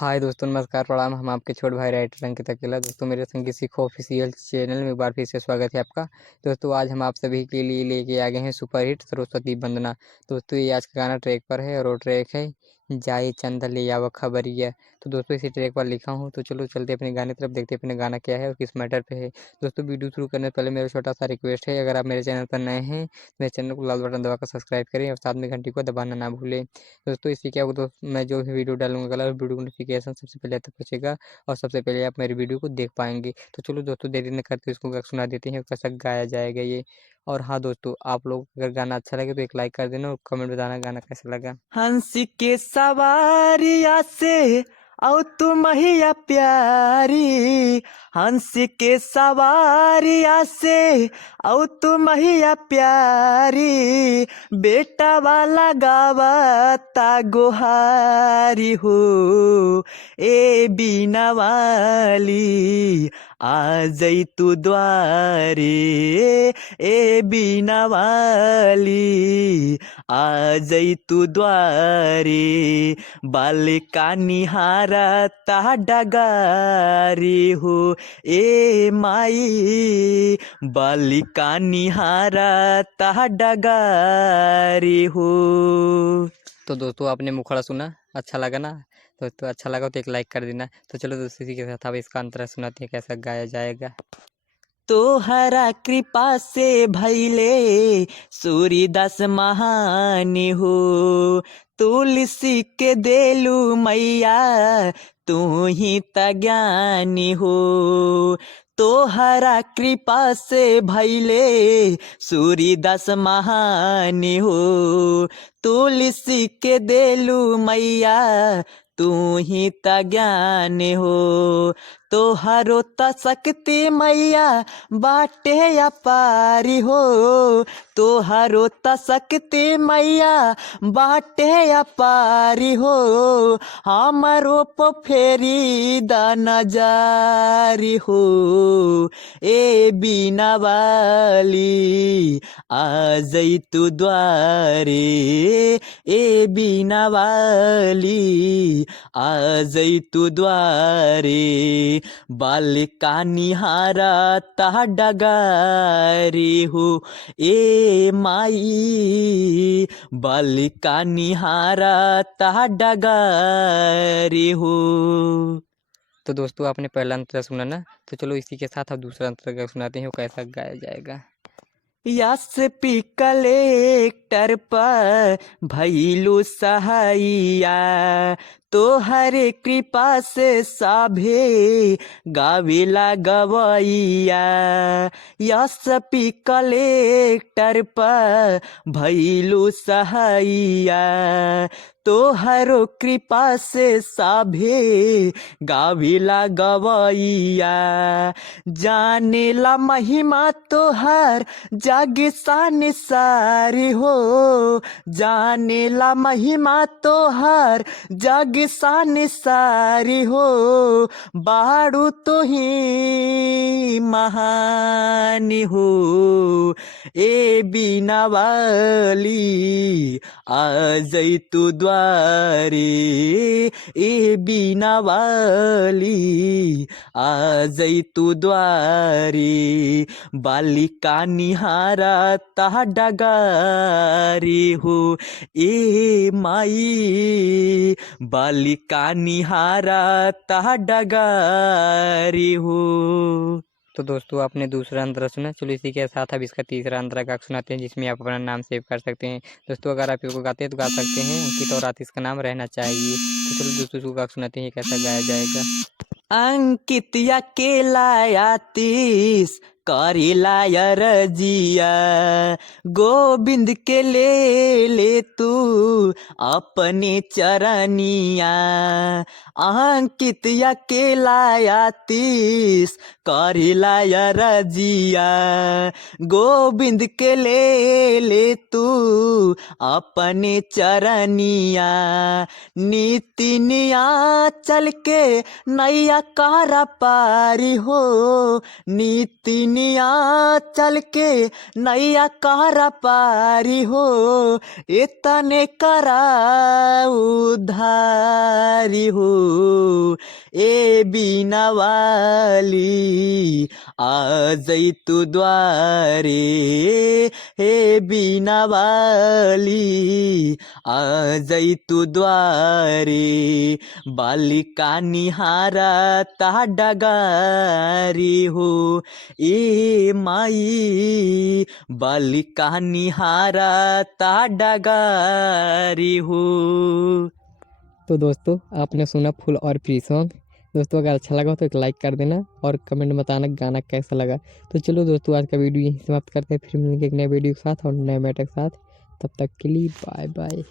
हाय दोस्तों, नमस्कार, प्रणाम। हम आपके छोटे भाई राइटर अंकित अकेला। दोस्तों, मेरे संगीत सीखो ऑफिशियल चैनल में एक बार फिर से स्वागत है आपका। दोस्तों, आज हम आप सभी के लिए लेके आ गए हैं सुपरहिट सरस्वती वंदना। दोस्तों, ये आज का गाना ट्रैक पर है और वो ट्रैक है जाए चंदा ले आवा खबरिया। तो दोस्तों, इसी ट्रैक पर लिखा हूँ। तो चलो चलते अपने गाने तरफ, देखते अपने गाना क्या है और किस मैटर पे है। दोस्तों, वीडियो शुरू करने से पहले मेरा छोटा सा रिक्वेस्ट है, अगर आप मेरे चैनल पर नए हैं मेरे चैनल को लाल बटन दबाकर सब्सक्राइब करें और साथ में घंटी को दबाना ना भूलें। दोस्तों, इससे क्या होगा, दोस्त मैं जो भी वीडियो डालूंगा कल वीडियो को नोटिफिकेशन सबसे पहले तक पहुंचेगा और सबसे पहले आप मेरी वीडियो को देख पाएंगे। तो चलो दोस्तों, देरी न करते इसको सुना देते हैं कैसा गाया जाएगा ये। और हाँ दोस्तों, आप लोग अगर गाना अच्छा लगे तो एक लाइक कर देना और कमेंट बताना गाना कैसा लगा। हंस के सवारिया से औ तू मैया प्यारी, हंस के सवारिया से औ तू मैया प्यारी, बेटा वाला गावता गोहारी हो, ए बीना वाली आ जई तू द्वारे, ए बीना वाली आ जई तू द्वारे, बालिका निहारता डगारी हो, ए माई बालिका निहारता डगारी हो। तो दोस्तों, आपने मुखड़ा सुना, अच्छा लगा ना? दोस्तों, अच्छा लगा तो एक लाइक कर देना। तो चलो दोस्तों, इसी के साथ अब इसका अंतरा सुनाते हैं कैसा गाया जाएगा। तोहरा कृपा से भैले सूर्यदास महानी हो, तुलसी के देलू मैया तू ही त ज्ञानी हो, तोहरा कृपा से भैले सूर्यदास महानी हो, तुलसी के देलू मैया तू ही त ज्ञान हो, तोहरो त शक्ति मैया बाटे अपारी हो, तोहरो त शक्ति मैया बाटे अपारी हो, हमरो पे फेरी द नजारी हो, ए बीना वाली आ जई तू द्वारे, ए बीना वाली आ जई तू द्वारे, बालिका निहारता डगारी हो, ए माई बालिका निहारता डगारी हो। तो दोस्तों, आपने पहला अंतरा सुना ना? तो चलो इसी के साथ अब दूसरा अंतरा सुनाते हैं वो कैसा गाया जाएगा। यस पी कलेक्टर पर भैलू सहाइया, तोहरे कृपा से सभे गावेला गवैया, यस पी कलेक्टर पर भैलू सहाइया, तोहरो कृपा से सभे गावेला गवैया, जानेला महिमा तोहर जग सान सारी हो, जानेला महिमा तोहर जग सान सारी हो, बाड़ू तो ही महान हो, ए बीना वाली आ जई तू द्वारे, ए बीना वाली आ जई तू द्वारे, बालिका निहारता डगारी हो, ए माई बालिका निहारता डगारी हो। तो दोस्तों, आपने दूसरा अंतरा सुना। चलो इसी के साथ अब इसका तीसरा अंतरा का सुनाते हैं जिसमें आप अपना नाम सेव कर सकते हैं। दोस्तों, अगर आप इसको गाते हैं तो गा सकते हैं अंकित और आतिश का नाम रहना चाहिए। तो चलो दोस्तों, इसको गा सुनाते हैं कैसा गाया जाएगा। अंकित अकेला आतिश करेला रजिया, गोविंद के ले तू अपने चरनिया, अंकित अकेला आतिश करेला रजिया, गोविंद के ले तू अपने चरनिया, नीतिनिया चल के नैया कारा पारी हो, नीतिनिया चल के नैया कारा पारी हो, ए तने करा उधारी हो। ए बीना वाली आ जई तू द्वारे, हे बीना वाली आ जई तू द्वारे। बालिका निहारा ता डगारी हो, ए माई बालिका निहारा ता डगारी हो। तो दोस्तों आपने सुना फुल और फ्री सॉन्ग। दोस्तों अगर अच्छा लगा तो एक लाइक कर देना और कमेंट में बताना गाना कैसा लगा। तो चलो दोस्तों आज का वीडियो यहीं समाप्त करते हैं, फिर मिलेंगे एक नए वीडियो के साथ और नए मैटर के साथ। तब तक के लिए बाय बाय।